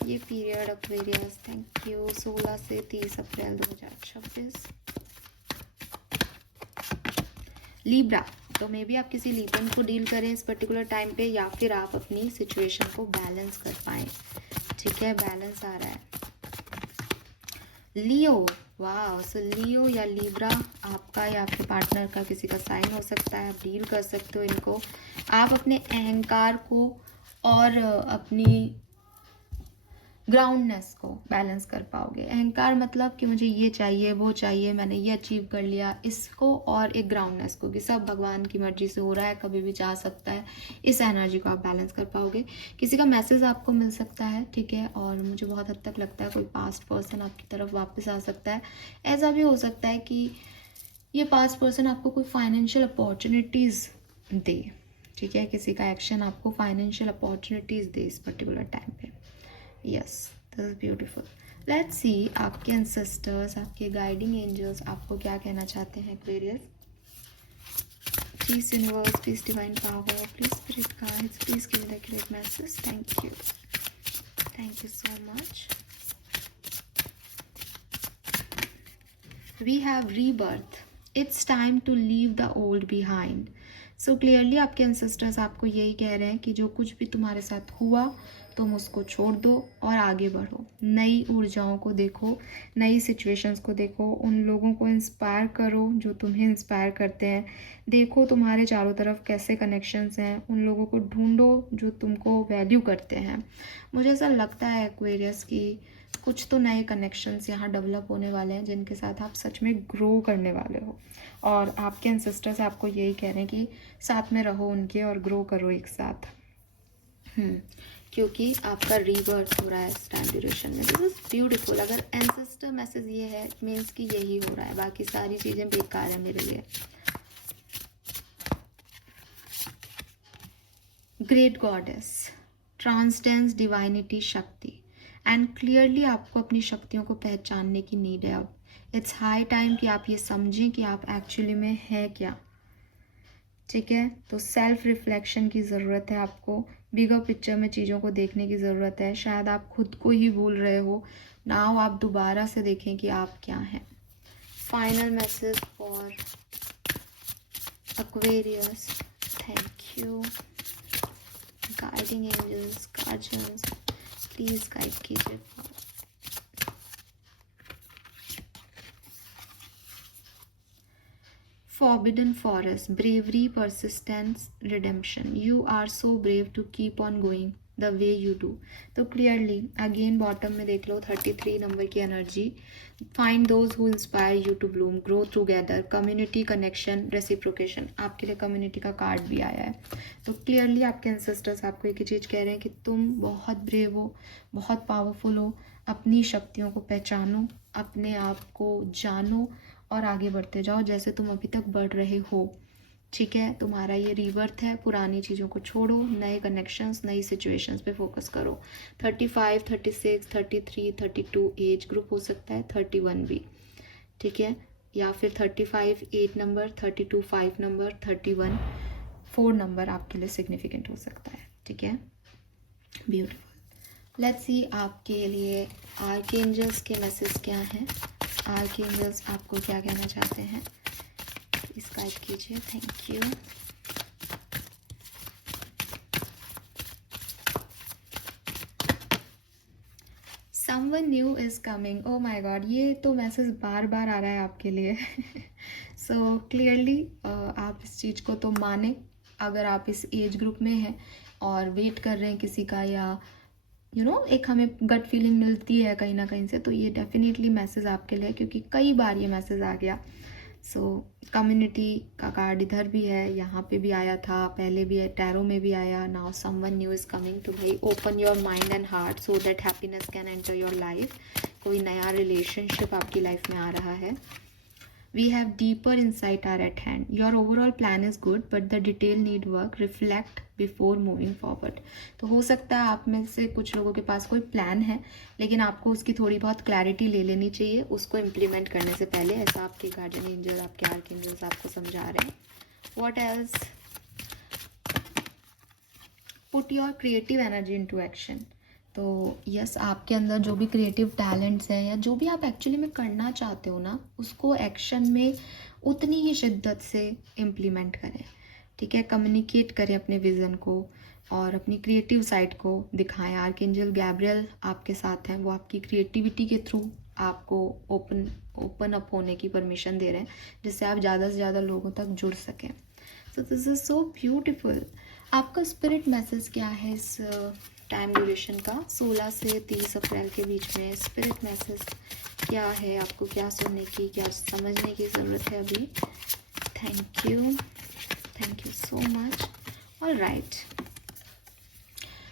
ये पीरियड एक्वेरियस। Thank you. 16 से 30 अप्रैल 2026। लिब्रा, तो मे बी आप किसी लिब्रन को डील करें इस पर्टिकुलर टाइम पे, या फिर आप अपनी सिचुएशन को बैलेंस कर पाएँ, ठीक है। बैलेंस आ रहा है। लियो, वाह, सो लियो या लिब्रा आपका या आपके पार्टनर का किसी का साइन हो सकता है, आप डील कर सकते हो इनको। आप अपने अहंकार को और अपनी ग्राउंडनेस को बैलेंस कर पाओगे। अहंकार मतलब कि मुझे ये चाहिए, वो चाहिए, मैंने ये अचीव कर लिया, इसको, और एक ग्राउंडनेस को कि सब भगवान की मर्जी से हो रहा है, कभी भी जा सकता है। इस एनर्जी को आप बैलेंस कर पाओगे। किसी का मैसेज आपको मिल सकता है, ठीक है। और मुझे बहुत हद तक लगता है कोई पास्ट पर्सन आपकी तरफ वापस आ सकता है। ऐसा भी हो सकता है कि ये पास्ट पर्सन आपको कोई फाइनेंशियल अपॉर्चुनिटीज़ दे, ठीक है। किसी का एक्शन आपको फाइनेंशियल अपॉर्चुनिटीज़ दे इस पर्टिकुलर टाइम पे। Yes, this is beautiful. Let's see आपके एंसेस्टर्स, आपके गाइडिंग एंजल्स आपको क्या कहना चाहते हैं Aquarius. Please universe, please divine power, please spirit guides, please give the accurate message. Thank you so much. We have rebirth, it's time to leave the old behind. So clearly आपके ancestors आपको यही कह रहे हैं कि जो कुछ भी तुम्हारे साथ हुआ तुम उसको छोड़ दो और आगे बढ़ो। नई ऊर्जाओं को देखो, नई सिचुएशंस को देखो, उन लोगों को इंस्पायर करो जो तुम्हें इंस्पायर करते हैं। देखो तुम्हारे चारों तरफ कैसे कनेक्शंस हैं, उन लोगों को ढूंढो जो तुमको वैल्यू करते हैं। मुझे ऐसा लगता है एक्वेरियस की कुछ तो नए कनेक्शंस यहाँ डेवलप होने वाले हैं जिनके साथ आप सच में ग्रो करने वाले हो। और आपके एंसेस्टर्स आपको यही कह रहे हैं कि साथ में रहो उनके और ग्रो करो एक साथ। क्योंकि आपका रीबर्थ हो रहा है इस टाइम ड्यूरेशन में। This is beautiful. अगर एंसेस्टर मैसेज ये है, मीन्स कि यही हो रहा है, बाकी सारी चीज़ें बेकार है मेरे लिए। ग्रेट गॉडेस, ट्रांसडेंस डिवाइनिटी, शक्ति। एंड क्लियरली आपको अपनी शक्तियों को पहचानने की नीड है अब। इट्स हाई टाइम कि आप ये समझें कि आप एक्चुअली में है क्या। ठीक है, तो सेल्फ रिफ्लेक्शन की ज़रूरत है आपको, बिगर पिक्चर में चीज़ों को देखने की ज़रूरत है। शायद आप खुद को ही भूल रहे हो, नाउ आप दोबारा से देखें कि आप क्या हैं। Final message for Aquarius, thank you. Guiding angels, guardians, please guide कीजिए। Forbidden forest, bravery, persistence, redemption. You are so brave to keep on going the way you do. तो clearly again bottom में देख लो 33 number की energy. Find those who inspire you to bloom, grow together, community connection, reciprocation. आपके लिए community का card भी आया है। तो clearly आपके ancestors आपको एक ही चीज़ कह रहे हैं कि तुम बहुत brave हो, बहुत powerful हो। अपनी शक्तियों को पहचानो, अपने आप को जानो और आगे बढ़ते जाओ जैसे तुम अभी तक बढ़ रहे हो। ठीक है, तुम्हारा ये रीबर्थ है। पुरानी चीज़ों को छोड़ो, नए कनेक्शंस, नई सिचुएशंस पे फोकस करो। 35, 36, 33, 32 एज ग्रुप हो सकता है, 31 भी। ठीक है, या फिर 35 8 नंबर, 32 5 नंबर, 31 4 नंबर आपके लिए सिग्निफिकेंट हो सकता है। ठीक है, ब्यूटीफुल। लेट्स सी आपके लिए आर्कएंजल्स के मैसेज क्या हैं। आर्कएंजल्स आपको क्या कहना चाहते हैं, प्लीज गाइड कीजिए। Thank you. Someone new is coming. Oh my God, ये तो मैसेज बार बार आ रहा है आपके लिए। सो क्लियरली आप इस चीज़ को तो माने, अगर आप इस एज ग्रुप में हैं और वेट कर रहे हैं किसी का, या एक हमें गट फीलिंग मिलती है कहीं ना कहीं से, तो ये डेफिनेटली मैसेज आपके लिए, क्योंकि कई बार ये मैसेज आ गया। सो कम्युनिटी का कार्ड इधर भी है, यहाँ पे भी आया था, पहले भी है, टैरो में भी आया। Now someone new is coming. तो भाई open your mind and heart so that happiness can enter your life. कोई नया रिलेशनशिप आपकी लाइफ में आ रहा है। We have deeper insight are at hand. Your overall plan is good, but the detail need work. Reflect before moving forward. तो हो सकता है आप में से कुछ लोगों के पास कोई प्लान है, लेकिन आपको उसकी थोड़ी बहुत क्लैरिटी ले लेनी चाहिए उसको इम्प्लीमेंट करने से पहले। ऐसा आपके गार्डियन एंजल, आपके आर्कएंजल्स आपको समझा रहे हैं। What else? Put your creative energy into action. तो यस, आपके अंदर जो भी क्रिएटिव टैलेंट्स हैं या जो भी आप एक्चुअली में करना चाहते हो ना, उसको एक्शन में उतनी ही शिद्दत से इम्प्लीमेंट करें। ठीक है, कम्युनिकेट करें अपने विज़न को और अपनी क्रिएटिव साइड को दिखाएं। आर्कएंजल गैब्रियल आपके साथ हैं, वो आपकी क्रिएटिविटी के थ्रू आपको ओपन अप होने की परमिशन दे रहे हैं, जिससे आप ज़्यादा से ज़्यादा लोगों तक जुड़ सकें। So this is so beautiful. आपका स्पिरिट मैसेज क्या है इस टाइम ड्यूरेशन का? 16 से 30 अप्रैल के बीच में स्पिरिट मैसेज क्या है? आपको क्या सुनने की, क्या समझने की ज़रूरत है अभी? Thank you so much. All right,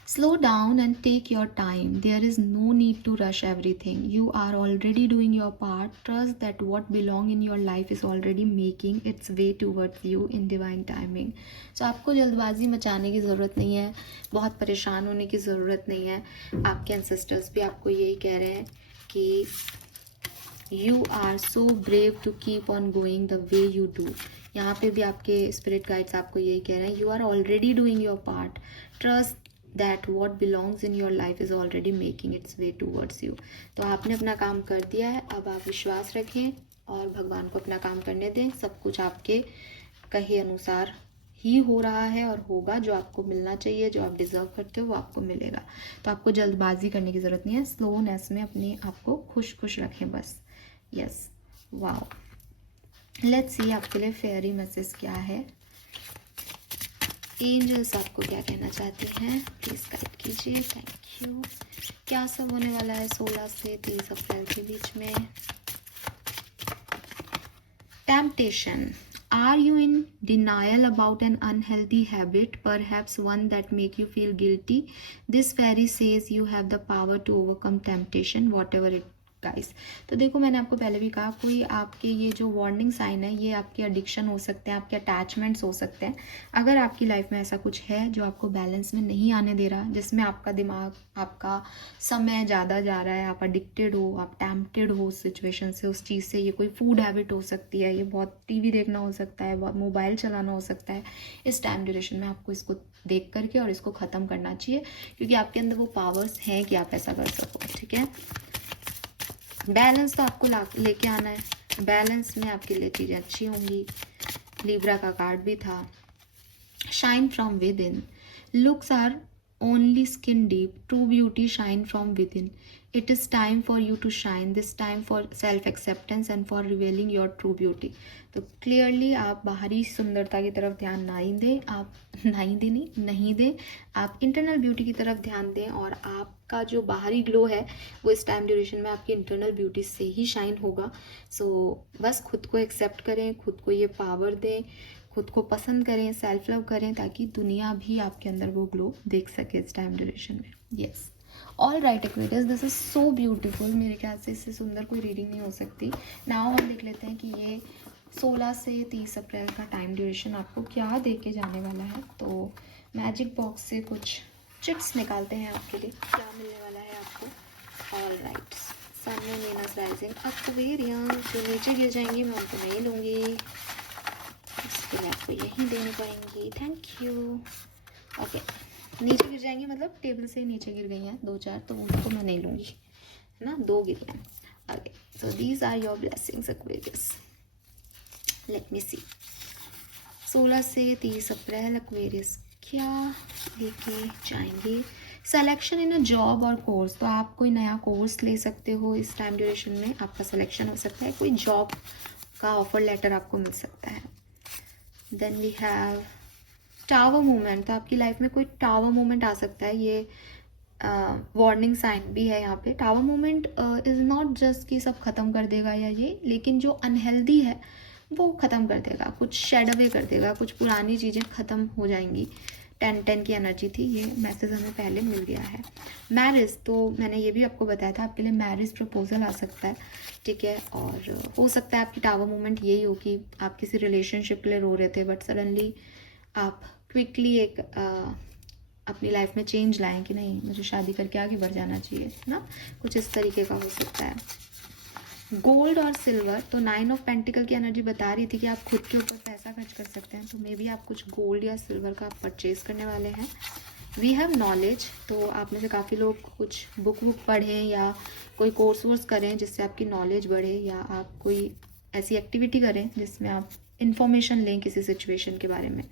slow down and take your time. There is no need to rush everything. You are already doing your part. Trust that what belong in your life is already making its way towards you in divine timing. So आपको जल्दबाजी मचाने की ज़रूरत नहीं है, बहुत परेशान होने की ज़रूरत नहीं है। आपके ancestors भी आपको यही कह रहे हैं कि You are so brave to keep on going the way you do. यहाँ पे भी आपके स्पिरिट गाइड्स आपको यही कह रहे हैं, You are already doing your part. Trust that what belongs in your life is already making its way towards you. तो आपने अपना काम कर दिया है, अब आप विश्वास रखें और भगवान को अपना काम करने दें। सब कुछ आपके कहे अनुसार ही हो रहा है और होगा। जो आपको मिलना चाहिए, जो आप डिज़र्व करते हो, वो आपको मिलेगा। तो आपको जल्दबाजी करने की ज़रूरत नहीं है, स्लोनेस में अपने आप को खुश रखें बस। Yes, wow. लेट्स सी आपके लिए फेयरी मैसेज क्या है। एंजल्स आपको क्या कहना चाहते हैं, प्लीज गाइड कीजिए। Thank you. क्या सब होने वाला है 16 से 30 अप्रैल के बीच में? Temptation. Are you in denial about an unhealthy habit, perhaps one that make you feel guilty? This fairy says you have the power to overcome temptation, whatever it guys. तो देखो मैंने आपको पहले भी कहा, कोई आपके ये जो वार्निंग साइन है ये आपके एडिक्शन हो सकते हैं, आपके अटैचमेंट्स हो सकते हैं। अगर आपकी लाइफ में ऐसा कुछ है जो आपको बैलेंस में नहीं आने दे रहा, जिसमें आपका दिमाग, आपका समय ज़्यादा जा रहा है, आप एडिक्टेड हो, आप टैम्प्टेड हो उस सिचुएशन से, उस चीज़ से, ये कोई फूड हैबिट हो सकती है, ये बहुत टीवी देखना हो सकता है, बहुत मोबाइल चलाना हो सकता है, इस टाइम ड्यूरेशन में आपको इसको देख करके और इसको ख़त्म करना चाहिए, क्योंकि आपके अंदर वो पावर्स हैं कि आप ऐसा कर सको। ठीक है, बैलेंस तो आपको लेके आना है, बैलेंस में आपके लिए चीज़ें अच्छी होंगी। लिब्रा का कार्ड भी था, shine from within, looks are only skin deep, true beauty shine from within. It is time for you to shine, this time for self acceptance and for revealing your true beauty. तो clearly आप बाहरी सुंदरता की तरफ ध्यान नहीं दें, आप इंटरनल ब्यूटी की तरफ ध्यान दें, और आपका जो बाहरी ग्लो है वो इस टाइम ड्यूरेशन में आपकी इंटरनल ब्यूटी से ही शाइन होगा। सो बस खुद को एक्सेप्ट करें, खुद को ये पावर दें, खुद को पसंद करें, सेल्फ लव करें, ताकि दुनिया भी आपके अंदर वो ग्लो देख सके इस टाइम ड्यूरेशन में। Yes, all right Aquarius, this is so beautiful. मेरे ख्याल से इससे सुंदर कोई रीडिंग नहीं हो सकती। नाउ हम देख लेते हैं कि ये 16 से 30 अप्रैल का टाइम ड्यूरेशन आपको क्या दे के जाने वाला है। तो मैजिक बॉक्स से कुछ चिट्स निकालते हैं आपके लिए, क्या मिलने वाला है आपको। All right, sun moon Venus rising Aquarius, जो नीचे गिर जाएंगी मैं उनको नहीं लूँगी, इसके लिए आपको यहीं देनी पड़ेंगी। Thank you. ओके, नीचे गिर जाएंगी मतलब टेबल से नीचे गिर गई हैं 2-4, तो उनको मैं नहीं लूँगी, है ना, 2 गिर हैं। Okay, so these are your blessings Aquarius. Let me see, 16 से 30 अप्रैल एक्वेरियस क्या लेके जाएंगे। सिलेक्शन इन अ जॉब और कोर्स, तो आप कोई नया कोर्स ले सकते हो इस टाइम ड्यूरेशन में, आपका सिलेक्शन हो सकता है, कोई जॉब का ऑफर लेटर आपको मिल सकता है। Then we have tower movement, तो आपकी लाइफ में कोई टावर मूवमेंट आ सकता है, ये वार्निंग साइन भी है यहाँ पे। Tower movement is not just कि सब ख़त्म कर देगा या ये, लेकिन जो अनहेल्दी है वो ख़त्म कर देगा, कुछ शेड अवे कर देगा, कुछ पुरानी चीज़ें ख़त्म हो जाएंगी। 10-10 की एनर्जी थी, ये मैसेज हमें पहले मिल गया है। मैरिज, तो मैंने ये भी आपको बताया था, आपके लिए मैरिज प्रपोजल आ सकता है। ठीक है, और हो सकता है आपकी टावर मूवमेंट यही हो कि आप किसी रिलेशनशिप के लिए रो रहे थे, बट सडनली आप क्विकली एक अपनी लाइफ में चेंज लाएं कि नहीं, मुझे शादी करके आगे बढ़ जाना चाहिए ना, कुछ इस तरीके का हो सकता है। गोल्ड और सिल्वर, तो 9 ऑफ पेंटिकल की एनर्जी बता रही थी कि आप खुद के ऊपर पैसा खर्च कर सकते हैं, तो मे बी आप कुछ गोल्ड या सिल्वर का परचेज करने वाले हैं। वी हैव नॉलेज, तो आप में से काफ़ी लोग कुछ बुक पढ़ें या कोई कोर्स वोर्स करें जिससे आपकी नॉलेज बढ़े, या आप कोई ऐसी एक्टिविटी करें जिसमें आप इंफॉर्मेशन लें किसी सिचुएशन के बारे में।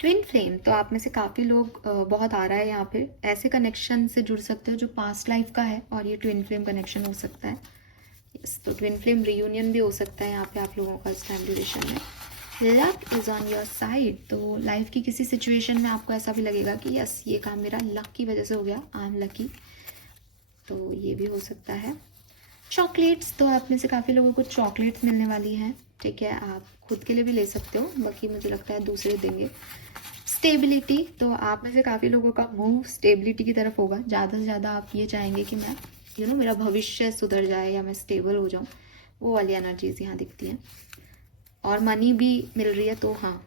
ट्विन फ्लेम, तो आप में से काफ़ी लोग बहुत आ रहा है यहाँ पे, ऐसे कनेक्शन से जुड़ सकते हो जो पास्ट लाइफ का है, और ये ट्विन फ्लेम कनेक्शन हो सकता है। यस, तो ट्विन फ्लेम रियूनियन भी हो सकता है यहाँ पे आप लोगों का इस टाइम ड्यूरेशन में। Luck is on your side, तो लाइफ की किसी सिचुएशन में आपको ऐसा भी लगेगा कि यस ये काम मेरा लक की वजह से हो गया, आई एम लकी, तो ये भी हो सकता है। चॉकलेट्स, तो आप में से काफ़ी लोगों को चॉकलेट्स मिलने वाली हैं। ठीक है, आप खुद के लिए भी ले सकते हो, बाकी मुझे लगता है दूसरे देंगे। स्टेबिलिटी, तो आप में से काफ़ी लोगों का मूव स्टेबिलिटी की तरफ होगा, ज़्यादा से ज़्यादा आप ये चाहेंगे कि मैं मेरा भविष्य सुधर जाए या मैं स्टेबल हो जाऊँ, वो वाली एनर्जीज यहाँ दिखती हैं। और मनी भी मिल रही है, तो हाँ।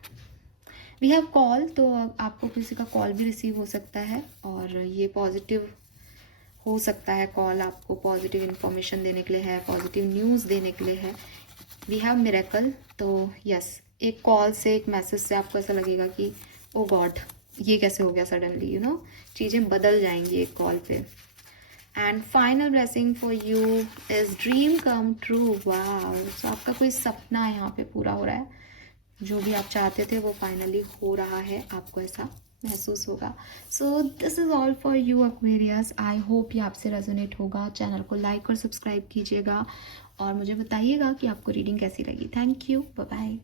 वी हैव कॉल, तो आपको किसी का कॉल भी रिसीव हो सकता है, और ये पॉजिटिव हो सकता है कॉल, आपको पॉजिटिव इन्फॉर्मेशन देने के लिए है, पॉजिटिव न्यूज़ देने के लिए है। वी हैव मिरेकल, तो यस एक कॉल से, एक मैसेज से आपको ऐसा लगेगा कि ओ गॉड ये कैसे हो गया सडनली, चीज़ें बदल जाएंगी एक कॉल पे। And final blessing for you is dream come true. वाह, तो आपका कोई सपना यहाँ पे पूरा हो रहा है, जो भी आप चाहते थे वो फाइनली हो रहा है, आपको ऐसा महसूस होगा। So this is all for you Aquarius. I hope ये आपसे रेजोनेट होगा। चैनल को लाइक और सब्सक्राइब कीजिएगा, और मुझे बताइएगा कि आपको रीडिंग कैसी लगी। Thank you, bye bye.